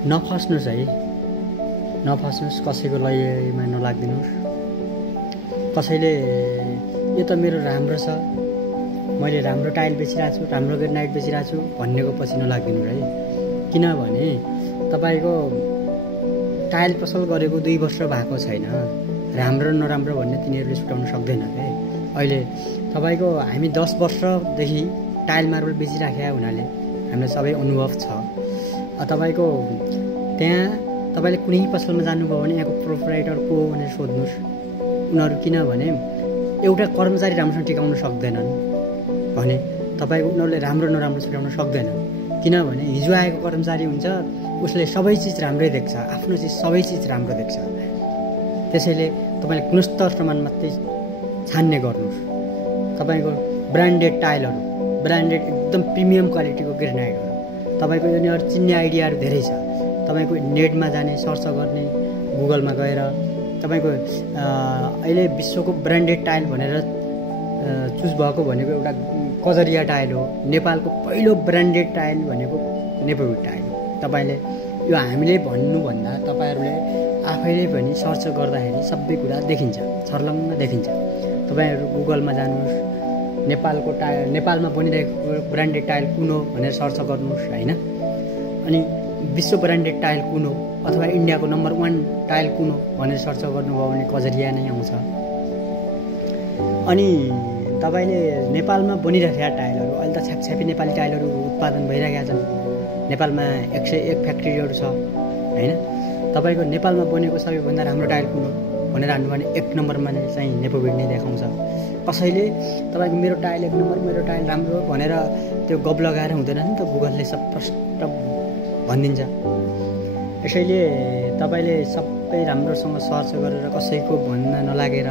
नफस्नुस् है, नफस्नुस्, कसैको लयमा नलागिदिनुस्। कसैले यो त मेरो राम्रो छ, मैले राम्रो टाइल बेचिरहेको छु, राम्रो ग्रेनाइट बेचिरहेको छु भन्नेको पछि नलागिदिनु है। किनभने तपाईको टाइल पसल गरेको 2 वर्ष भएको छैन, राम्रो नराम्रो भन्ने तिनीहरूले छुटाउन सक्दैन के। अहिले तपाईको हामी 10 वर्षदेखि टाइल मार्बल बेचिराखेका हुनाले हामीलाई सबै अनुभव छ। तपाईको त्यहाँ तपाईले कुनै पसलमा जानुभयो भने यहाँको प्रोप्राइटर को भनेर सोध्नुस्। उनीहरू किनभने एउटा कर्मचारी राम्रोसँग टिकाउन सक्दैनन् भने तपाईको उनीहरूले राम्रो नराम्रो छुटाउन सक्दैनन्। किनभने हिजो आएको कर्मचारी हुन्छ, उसले सबै चिज राम्रै देख्छ, आफ्नो चिज सबै चिज राम्रो देख्छ। त्यसैले तपाईले गुणस्तर सामान मात्रै छान्ने गर्नुस्। तपाईको ब्रान्डेड टाइलहरू, ब्रान्डेड एकदम प्रिमियम क्वालिटीको ग्रेनाइटहरू तपाईको यिनीहरू चिन्ने आइडियाहरू धेरै छ। तपाईको नेटमा जाने, सर्च गर्ने, गुगलमा गएर तपाईको अहिले विश्वको ब्रान्डेड टाइल भनेर चुज भएको भनेको एउटा कजरिया टाइल हो। नेपालको पहिलो ब्रान्डेड टाइल भनेको नेपोविड टाइल हो। तपाईले यो हामीले भन्नुभन्दा तपाईहरुले आफैले पनि सर्च गर्दाखेरि सबै कुरा देखिन्छ, छर्लङ्ग देखिन्छ। तपाईहरु गुगलमा जानुस्, नेपालको टाइल, नेपालमा बनिरहेको ब्रान्डेड टाइल कुन हो भनेर सर्च गर्नुस् हैन। अनि विश्व ब्रान्डेड टाइल कुन हो अथवा इन्डियाको नम्बर 1 टाइल कुन हो भनेर सर्च गर्नुभयो भने कजरिया नै आउँछ। अनि तपाईले नेपालमा बनिरहेका टाइलहरू अहिले त छ्यापछ्यापी नेपाली टाइलहरू उत्पादन भइरहेका छन्। नेपालमा 101 फ्याक्ट्रीहरू छ हैन। तपाईको नेपालमा बनेको सबैभन्दा राम्रो टाइल कुन हो भनेर हान्नु भने 1 नम्बरमा चाहिँ नेपोविड नै देखाउँछ। कसैले तपाईको मेरो टाइल 1 नम्बर, मेरो टाइल राम्रो भनेर त्यो गब लगाएर हुँदैन नि त, गुगलले सब प्रष्ट भनिदिन्छ। यसैले तपाईले सबै राम्रोसँग सर्च गरेर कसैको भन्न नलागेर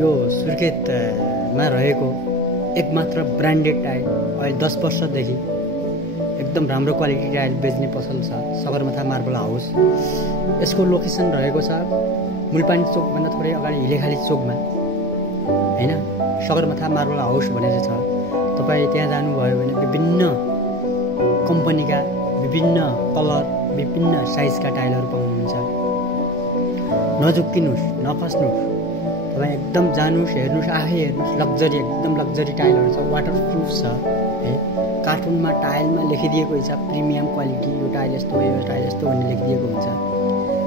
यो सुर्खेतमा रहेको एकमात्र ब्रान्डेड टाइल अहिले 10 वर्षदेखि एकदम राम्रो क्वालिटी टाइल बेच्ने पसल छ, सगरमाथा मार्बल हाउस। यसको लोकेसन रहेको छ मुलपानी चोकभन्दा थोरै अगाडि हिलेखाली चोकमा हैन। सगरमाथा मार्बल हाउस भनेर छ। तपाई त्यहाँ जानुभयो भने विभिन्न कम्पनीका, विभिन्न कलर, विभिन्न साइजका टाइलहरू पाउनुहुन्छ। नझुक्किनुस्, नफस्नुस्। तपाई एकदम जानुस्, हेर्नुस्, आफै हेर्नुस्। लग्जरी, एकदम लग्जरी टाइलहरू छ, वाटरप्रुफ छ है। कार्टुनमा टाइलमा लेखिदिएको हुन्छ प्रिमियम क्वालिटी, यो टाइल यस्तो हो, यो टाइल यस्तो भन्ने लेखिदिएको हुन्छ।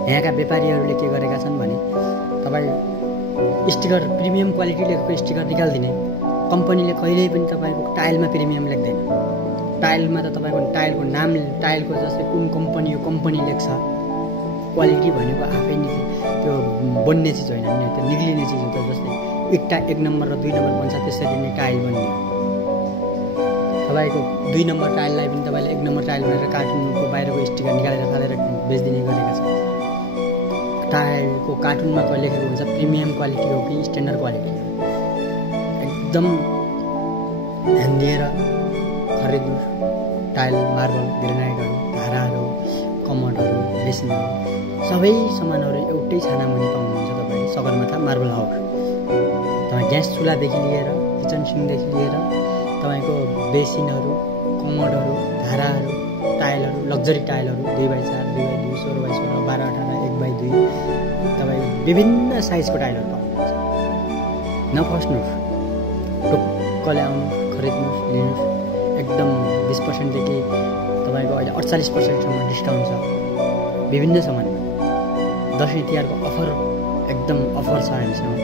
यहाँका व्यापारीहरूले के गरेका छन् भने तपाई स्टिकर, प्रिमियम क्वालिटी लेखेको स्टिकर निकाल्दिने। कम्पनीले कहिल्यै पनि तपाईको टाइलमा प्रिमियम लेख्दैन। टाइलमा त तपाईको टाइलको नाम, टाइलको जस्तै कुन कम्पनी हो कम्पनी लेख्छ। क्वालिटी भनेको आफै त्यो बन्ने चिज होइन नि, त्यो निक्लिने चिज हो। त जस्तै इट्टा 1 नम्बर र 2 नम्बर भन्छ, त्यसरी नै टाइल बन्ने हो। तपाईको 2 नम्बर टाइललाई पनि तपाईले 1 नम्बर टाइल भनेर कार्टुनको बाहिरको स्टिकर निकालेर फालेर बेच्दिने गरेका छन्। टाइलको कार्टुनमा लेखेको हुन्छ प्रिमियम क्वालिटी हो कि स्ट्यान्डर्ड क्वालिटी हो। एकदम ध्यान दिएर खरिद्नुस्। टाइल, मार्बल, ग्रेनाइटहरू, धाराहरू, कमोडहरू, बेसिनहरू, सबै सामानहरू एउटै छानामुनि पाउनुहुन्छ तपाईले सगरमाथा मार्बल हाउस। तपाईँ ग्यास चुल्हादेखि लिएर किचन सिङदेखि लिएर तपाईको बेसिनहरू, कमोडहरू, धाराहरू, टाइलहरू, luxury टाइलहरू 2x4, 2x2, 16x16, 12x18, 1x2 तपाईँ विभिन्न साइजको टाइलहरू पाउनुहुन्छ। नफस्नुस्, ढुक्कले आउनुहोस्, खरिद्नुहोस्, लिनुहोस्। एकदम 20% देखि तपाईको अहिले 48% सम्म डिस्काउन्ट छ विभिन्न सामानमा। दसैँ तिहारको अफर, एकदम अफर छ हामीसँग।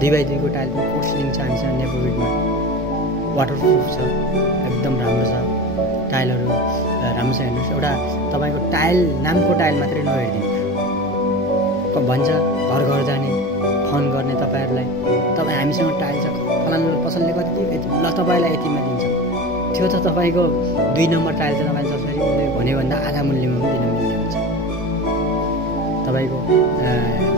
2x2 को टाइल पनि पोर्सलिङ छ हामीसँग नेपोविडमा। वाटरप्रुफ छ, एकदम राम्रो छ। टाइलहरू राम्रो छ। हेर्नुहोस्, एउटा तपाईको टाइल, नामको टाइल मात्रै नहेरिदिनुहोस्। भन्छ घर घर जाने, फोन गर्ने तपाईहरुलाई, तपाईँ हामीसँग टाइल छ, फलाना पसलले कति यति, ल तपाईलाई यतिमा दिन्छ। त्यो त तपाईको 2 नम्बर टाइल चाहिँ तपाईले जसरी भन्यो भन्दा आधा मूल्यमा पनि दिन मिल्ने हुन्छ। तपाईको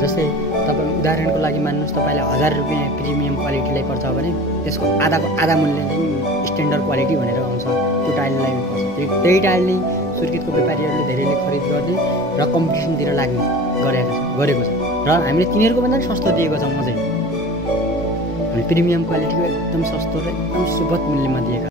जस्तै तपाईँ उदाहरणको लागि मान्नुहोस्, तपाईलाई 1000 रुपैयाँ प्रिमियम क्वालिटीलाई पर्छ भने त्यसको आधाको आधा मूल्य चाहिँ स्ट्यान्डर्ड क्वालिटी भनेर आउँछ। त्यो टाइललाई पर्छ। त्यही टाइल नै सुर्खेतको व्यापारीहरूले धेरैले खरिद गर्ने र कम्पिटिसनतिर लाग्ने गरेको छ। र हामीले तिनीहरूको भन्दा पनि सस्तो दिएको छौँ। म चाहिँ प्रिमियम क्वालिटीको एकदम सस्तो र एकदम सुपथ मूल्यमा दिएका